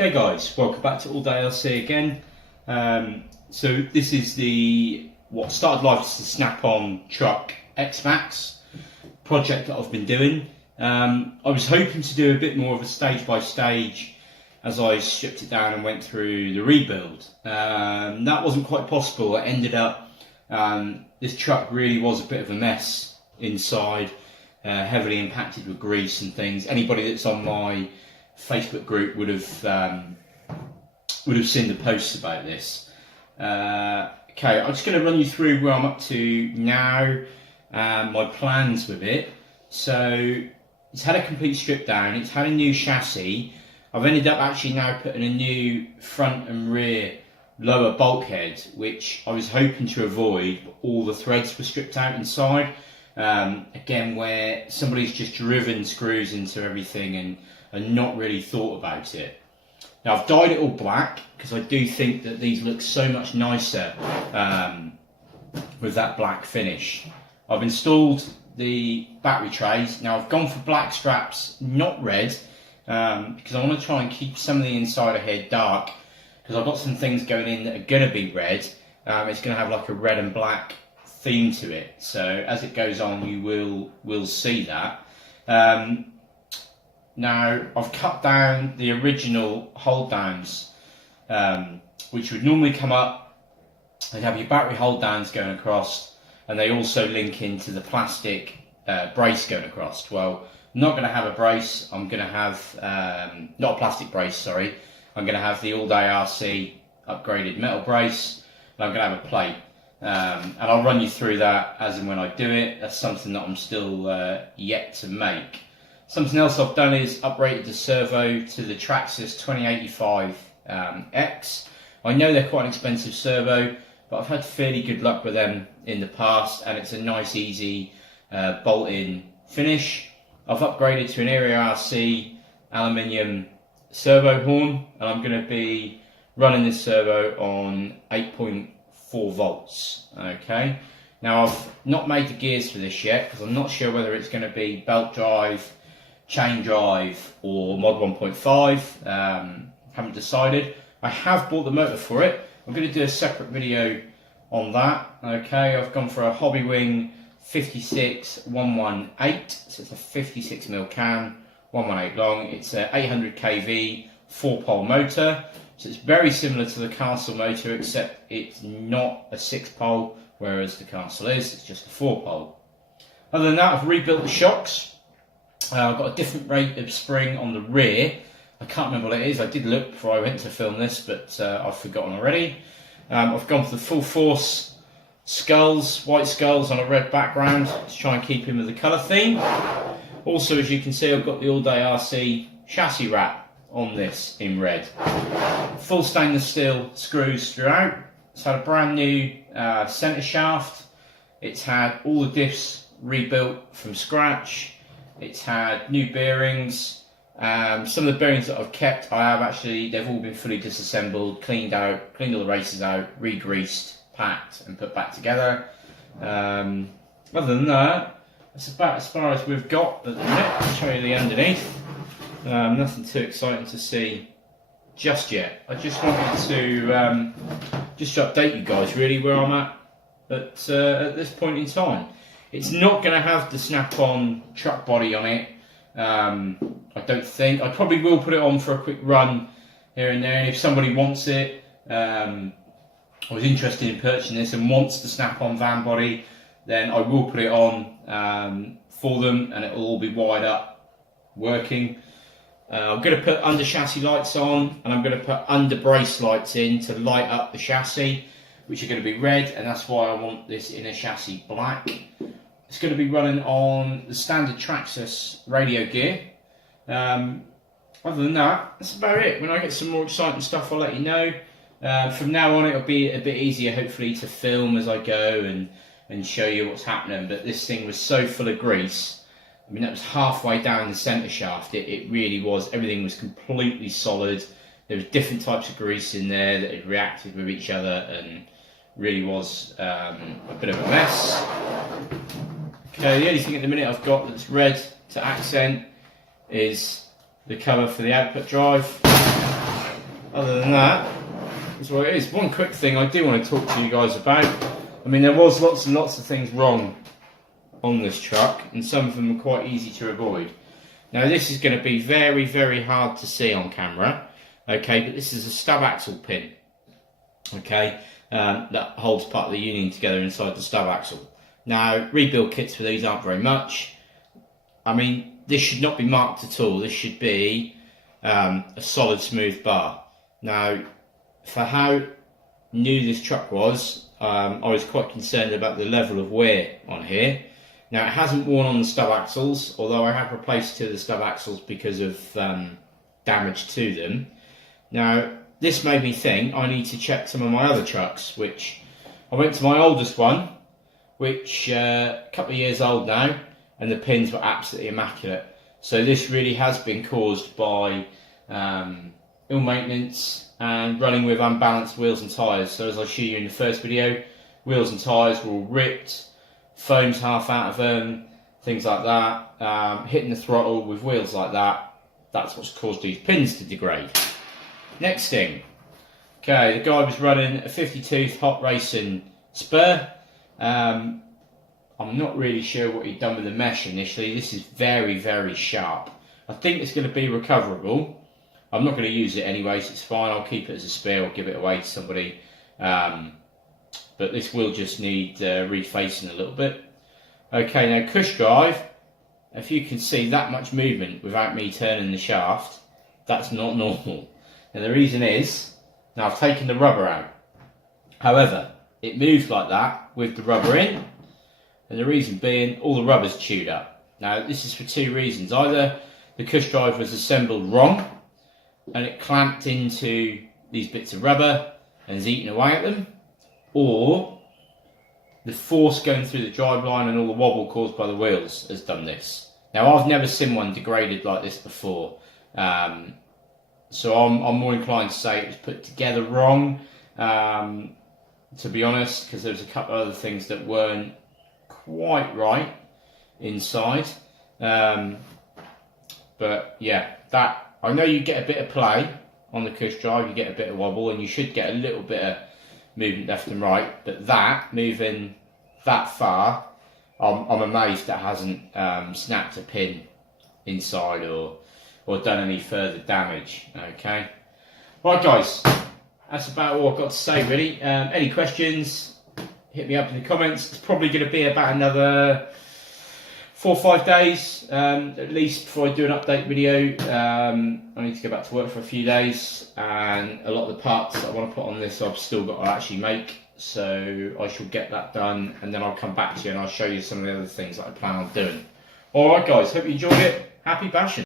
Okay guys, welcome back to All Day LC again. So this is what started life as the Snap-on Traxxas X-maxx project that I've been doing. I was hoping to do a bit more of a stage by stage as I stripped it down and went through the rebuild. That wasn't quite possible. It ended up, this truck really was a bit of a mess inside, heavily impacted with grease and things. Anybody that's on my Facebook group would have seen the posts about this. Okay, I'm just going to run you through where I'm up to now, my plans with it. So it's had a complete strip down, it's had a new chassis. I've ended up actually now putting a new front and rear lower bulkhead, which I was hoping to avoid, but all the threads were stripped out inside. Again, where somebody's just driven screws into everything and not really thought about it. Now I've dyed it all black because I do think that these look so much nicer with that black finish. I've installed the battery trays. Now I've gone for black straps, not red, because I want to try and keep some of the inside of here dark, because I've got some things going in that are going to be red. It's going to have like a red and black theme to it, so as it goes on you will see that. Now I've cut down the original hold downs, which would normally come up. They'd have your battery hold downs going across, and they also link into the plastic brace going across. Well, I'm not going to have a brace. I'm going to have not a plastic brace, sorry. I'm going to have the All Day RC upgraded metal brace, and I'm going to have a plate. And I'll run you through that as and when I do it. That's something that I'm still yet to make. Something else I've done is upgraded the servo to the Traxxas 2085 X. I know they're quite an expensive servo, but I've had fairly good luck with them in the past, and it's a nice easy bolt-in finish. I've upgraded to an Area RC aluminium servo horn, and I'm going to be running this servo on 8.4 volts. Okay, now I've not made the gears for this yet because I'm not sure whether it's going to be belt drive, chain drive or mod 1.5. Haven't decided. I have bought the motor for it. I'm going to do a separate video on that. Okay, I've gone for a Hobbywing 56118, so it's a 56mm cam, 118 long. It's a 800 kV 4-pole motor, so it's very similar to the Castle motor, except it's not a 6-pole, whereas the Castle is. It's just a 4-pole. Other than that, I've rebuilt the shocks. I've got a different rate of spring on the rear. I can't remember what it is. I did look before I went to film this, but I've forgotten already. I've gone for the full force skulls, white skulls on a red background to try and keep in with the colour theme. Also, as you can see, I've got the All Day RC chassis wrap on this in red. Full stainless steel screws throughout. It's had a brand new centre shaft. It's had all the diffs rebuilt from scratch. It's had new bearings. Some of the bearings that I've kept, they've all been fully disassembled, cleaned all the races out, re-greased, packed and put back together. Other than that, that's about as far as we've got at the minute. I'll show you the underneath. Nothing too exciting to see just yet. I just wanted to just update you guys really where I'm at this point in time. It's not going to have the Snap-on truck body on it, I don't think. I probably will put it on for a quick run here and there, and if somebody wants it, I was interested in purchasing this and wants the Snap-on van body, then I will put it on for them, and it will all be wired up, working. I'm going to put under chassis lights on, and I'm going to put under brace lights in to light up the chassis, which are going to be red, and that's why I want this inner chassis black. It's going to be running on the standard Traxxas radio gear. Other than that, that's about it. When I get some more exciting stuff, I'll let you know. From now on, it'll be a bit easier, hopefully, to film as I go and show you what's happening. But this thing was so full of grease. I mean, that was halfway down the centre shaft. It really was. Everything was completely solid. There was different types of grease in there that had reacted with each other, and really was a bit of a mess. Okay, the only thing at the minute I've got that's red to accent is the colour for the output drive. other than that, that's what it is. One quick thing I do want to talk to you guys about. I mean, there was lots and lots of things wrong on this truck, and some of them are quite easy to avoid. Now, this is going to be very, very hard to see on camera, okay, but this is a stub axle pin, okay, that holds part of the union together inside the stub axle. Now, rebuild kits for these aren't very much. I mean, this should not be marked at all. This should be a solid, smooth bar. Now, for how new this truck was, I was quite concerned about the level of wear on here. Now, it hasn't worn on the stub axles, although I have replaced two of the stub axles because of damage to them. Now, this made me think I need to check some of my other trucks, which I went to my oldest one, which a couple of years old now, and the pins were absolutely immaculate. So this really has been caused by ill maintenance and running with unbalanced wheels and tyres. So as I showed you in the first video, wheels and tyres were all ripped, foam's half out of them, things like that. Hitting the throttle with wheels like that, that's what's caused these pins to degrade. Next thing, okay, the guy was running a 50-tooth hot racing spur. I'm not really sure what he'd done with the mesh initially. This is very, very sharp. I think it's going to be recoverable. I'm not going to use it anyway, so it's fine. I'll keep it as a spare or give it away to somebody. But this will just need refacing a little bit. Okay, now cush drive. If you can see that much movement without me turning the shaft, that's not normal. And the reason is, now I've taken the rubber out. However, it moves like that with the rubber in. And the reason being, all the rubber's chewed up. Now, this is for two reasons. Either the cush drive was assembled wrong, and it clamped into these bits of rubber and is eating away at them, or the force going through the drive line and all the wobble caused by the wheels has done this. Now, I've never seen one degraded like this before, so I'm more inclined to say it was put together wrong, to be honest, because there's a couple of other things that weren't quite right inside. But yeah, that I know you get a bit of play on the cush drive, you get a bit of wobble, and you should get a little bit of movement left and right, but that, moving that far, I'm amazed that hasn't snapped a pin inside or done any further damage. Okay, right guys, that's about all I've got to say really. Any questions, hit me up in the comments. It's probably going to be about another 4 or 5 days at least before I do an update video. I need to go back to work for a few days, and a lot of the parts that I want to put on this I've still got to actually make, so I shall get that done, and then I'll come back to you and I'll show you some of the other things that I plan on doing. Alright guys, hope you enjoyed it. Happy bashing.